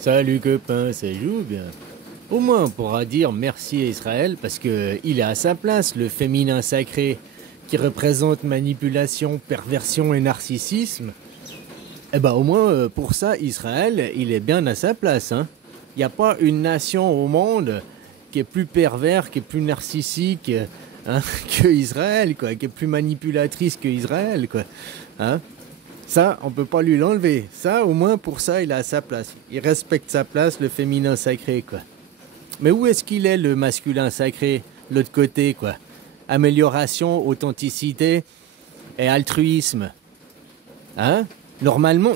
Salut copain, ça joue bien. Au moins on pourra dire merci à Israël parce que il est à sa place, le féminin sacré qui représente manipulation, perversion et narcissisme. Eh ben au moins pour ça Israël, il est bien à sa place, hein. Il n'y a pas une nation au monde qui est plus pervers, qui est plus narcissique, hein, que Israël, quoi, qui est plus manipulatrice que Israël, quoi. Hein. Ça, on peut pas lui l'enlever. Ça, au moins, pour ça, il a sa place. Il respecte sa place, le féminin sacré, quoi. Mais où est-ce qu'il est, le masculin sacré, l'autre côté, quoi? Amélioration, authenticité et altruisme. Hein? Normalement,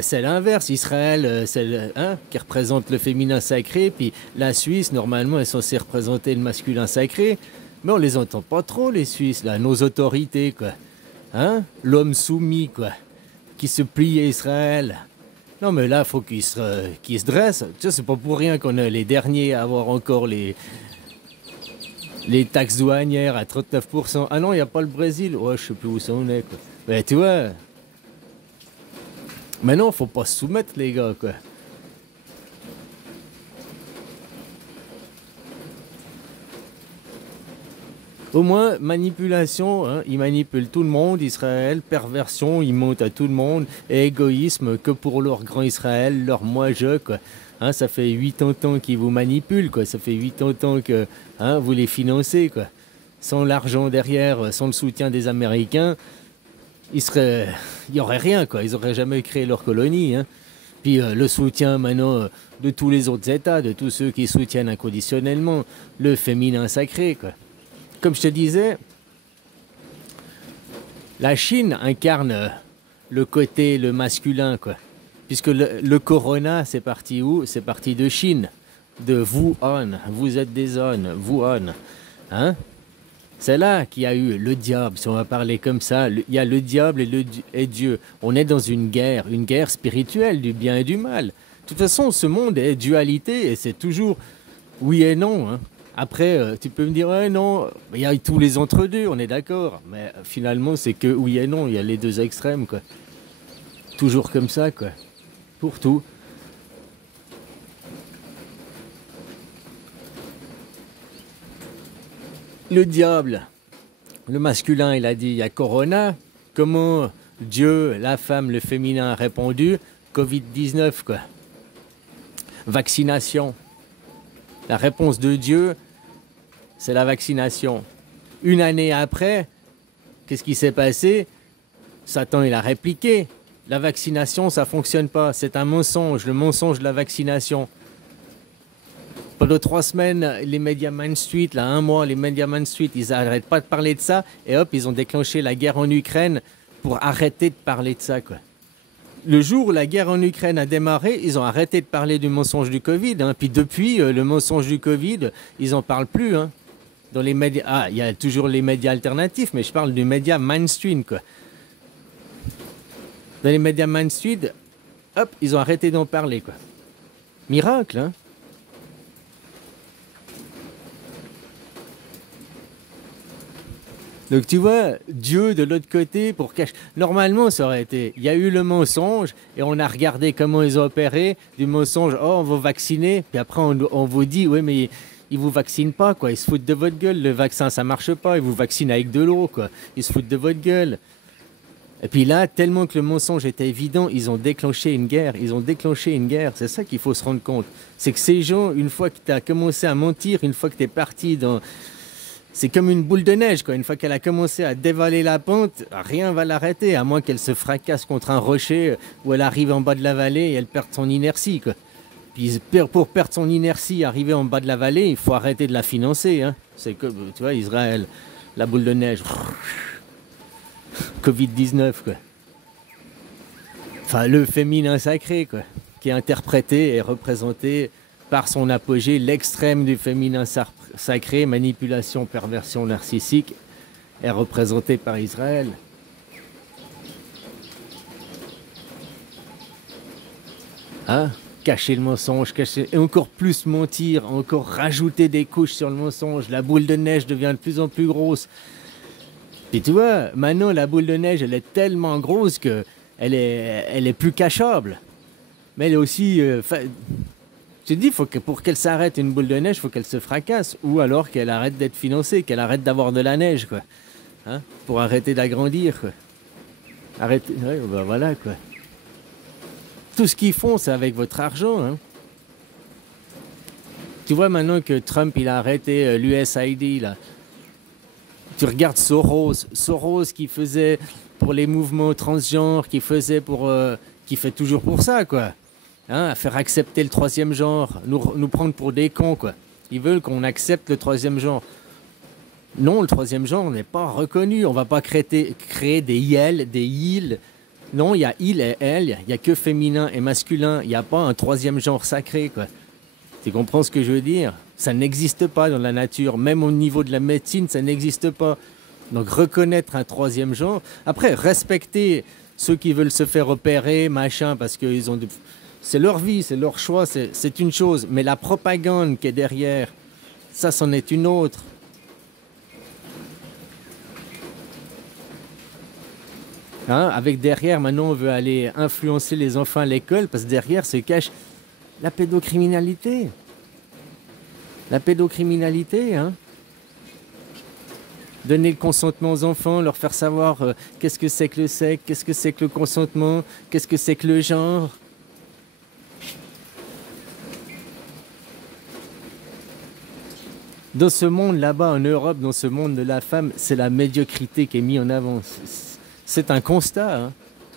c'est l'inverse. Israël, c'est hein, qui représente le féminin sacré, puis la Suisse, normalement, est censée représenter le masculin sacré. Mais on les entend pas trop, les Suisses, là, nos autorités, quoi. Hein? L'homme soumis, quoi. Qui se plie à Israël. Non, mais là, faut qu'il se dresse. Tu sais, c'est pas pour rien qu'on est les derniers à avoir encore les taxes douanières à 39%. Ah non, il n'y a pas le Brésil. Ouais, je sais plus où ça en est, quoi. Mais tu vois. Mais non, faut pas se soumettre, les gars, quoi. Au moins, manipulation, hein, ils manipulent tout le monde, Israël, perversion, ils montent à tout le monde, et égoïsme que pour leur grand Israël, leur moi-je, quoi. Hein, ça fait 80 ans qu'ils vous manipulent, quoi. Ça fait 80 ans que hein, vous les financez, quoi. Sans l'argent derrière, sans le soutien des Américains, il y aurait rien, quoi. Ils auraient jamais créé leur colonie, hein. Puis le soutien maintenant de tous les autres États, de tous ceux qui soutiennent inconditionnellement le féminin sacré, quoi. Comme je te disais, la Chine incarne le côté, le masculin, quoi. Puisque le corona, c'est parti où? C'est parti de Chine, de Wuhan. Vous êtes des zones, Wuhan. Hein? C'est là qu'il y a eu le diable, si on va parler comme ça. Il y a le diable et Dieu. On est dans une guerre spirituelle du bien et du mal. De toute façon, ce monde est dualité et c'est toujours oui et non, hein. Après, tu peux me dire, ouais, non, il y a tous les entre-deux, on est d'accord. Mais finalement, c'est que oui et non, il y a les deux extrêmes, quoi. Toujours comme ça, quoi. Pour tout. Le diable, le masculin, il a dit, il y a Corona. Comment Dieu, la femme, le féminin a répondu? Covid-19, quoi. Vaccination. La réponse de Dieu, c'est la vaccination. Une année après, qu'est-ce qui s'est passé? Satan, il a répliqué. La vaccination, ça ne fonctionne pas. C'est un mensonge, le mensonge de la vaccination. Pendant 3 semaines, les médias Main Street, là, un mois, les médias Main Street, ils n'arrêtent pas de parler de ça. Et hop, ils ont déclenché la guerre en Ukraine pour arrêter de parler de ça, quoi. Le jour où la guerre en Ukraine a démarré, ils ont arrêté de parler du mensonge du Covid, hein. Puis depuis, le mensonge du Covid, ils n'en parlent plus, hein. Dans les médias, ah, il y a toujours les médias alternatifs, mais je parle du média mainstream, quoi. Dans les médias mainstream, hop, ils ont arrêté d'en parler, quoi. Miracle, hein. Donc tu vois, Dieu de l'autre côté pour cacher. Normalement, ça aurait été. Il y a eu le mensonge et on a regardé comment ils ont opéré du mensonge. Oh, on va vacciner. Puis après, on vous dit, oui, mais ils vous vaccinent pas, quoi. Ils se foutent de votre gueule. Le vaccin, ça marche pas. Ils vous vaccinent avec de l'eau, quoi. Ils se foutent de votre gueule. Et puis là, tellement que le mensonge était évident, ils ont déclenché une guerre. Ils ont déclenché une guerre. C'est ça qu'il faut se rendre compte. C'est que ces gens, une fois que tu as commencé à mentir, une fois que tu es parti dans. C'est comme une boule de neige, quoi. Une fois qu'elle a commencé à dévaler la pente, rien va l'arrêter, à moins qu'elle se fracasse contre un rocher ou elle arrive en bas de la vallée et elle perde son inertie, quoi. Puis pour perdre son inertie, arriver en bas de la vallée, il faut arrêter de la financer, hein. C'est comme, tu vois, Israël, la boule de neige. Covid-19, quoi. Enfin, le féminin sacré, quoi, qui est interprété et représenté par son apogée, l'extrême du féminin sacré, manipulation, perversion narcissique, est représenté par Israël. Hein? Cacher le mensonge, cacher, et encore plus mentir, encore rajouter des couches sur le mensonge. La boule de neige devient de plus en plus grosse. Puis tu vois, maintenant la boule de neige, elle est tellement grosse que elle est plus cachable. Mais elle est aussi... je te dis, faut que, pour qu'elle s'arrête une boule de neige, il faut qu'elle se fracasse. Ou alors qu'elle arrête d'être financée, qu'elle arrête d'avoir de la neige, quoi. Hein, pour arrêter d'agrandir, quoi. Arrêtez... Ouais, bah voilà, quoi. Tout ce qu'ils font, c'est avec votre argent, hein. Tu vois maintenant que Trump, il a arrêté l'USAID, là. Tu regardes Soros, Soros qui faisait pour les mouvements transgenres, qui faisait pour... qui fait toujours pour ça, quoi. Hein, à faire accepter le troisième genre, nous prendre pour des cons, quoi. Ils veulent qu'on accepte le troisième genre. Non, le troisième genre n'est pas reconnu. On va pas créer des yel, des il. Non, il y a il et elle, il n'y a que féminin et masculin. Il n'y a pas un troisième genre sacré, quoi. Tu comprends ce que je veux dire? Ça n'existe pas dans la nature. Même au niveau de la médecine, ça n'existe pas. Donc reconnaître un troisième genre. Après, respecter ceux qui veulent se faire opérer, machin, parce qu'ils ont... C'est leur vie, c'est leur choix, c'est une chose. Mais la propagande qui est derrière, ça, c'en est une autre. Hein, avec derrière, maintenant, on veut aller influencer les enfants à l'école, parce que derrière se cache la pédocriminalité. La pédocriminalité, hein. Donner le consentement aux enfants, leur faire savoir qu'est-ce que c'est que le sexe, qu'est-ce que c'est que le consentement, qu'est-ce que c'est que le genre. Dans ce monde là-bas, en Europe, dans ce monde de la femme, c'est la médiocrité qui est mise en avant. C'est un constat, hein.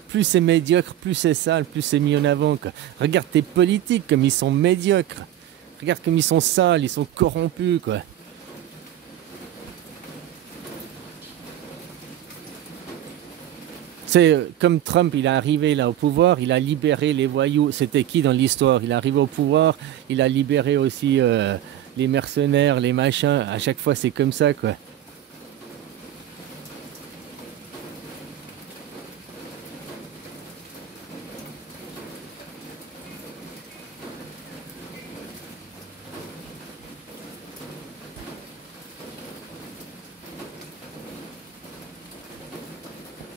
Plus c'est médiocre, plus c'est sale, plus c'est mis en avant, quoi. Regarde tes politiques comme ils sont médiocres. Regarde comme ils sont sales, ils sont corrompus, quoi. C'est comme Trump, il est arrivé là au pouvoir, il a libéré les voyous. C'était qui dans l'histoire? Il est arrivé au pouvoir, il a libéré aussi les mercenaires, les machins. À chaque fois, c'est comme ça, quoi.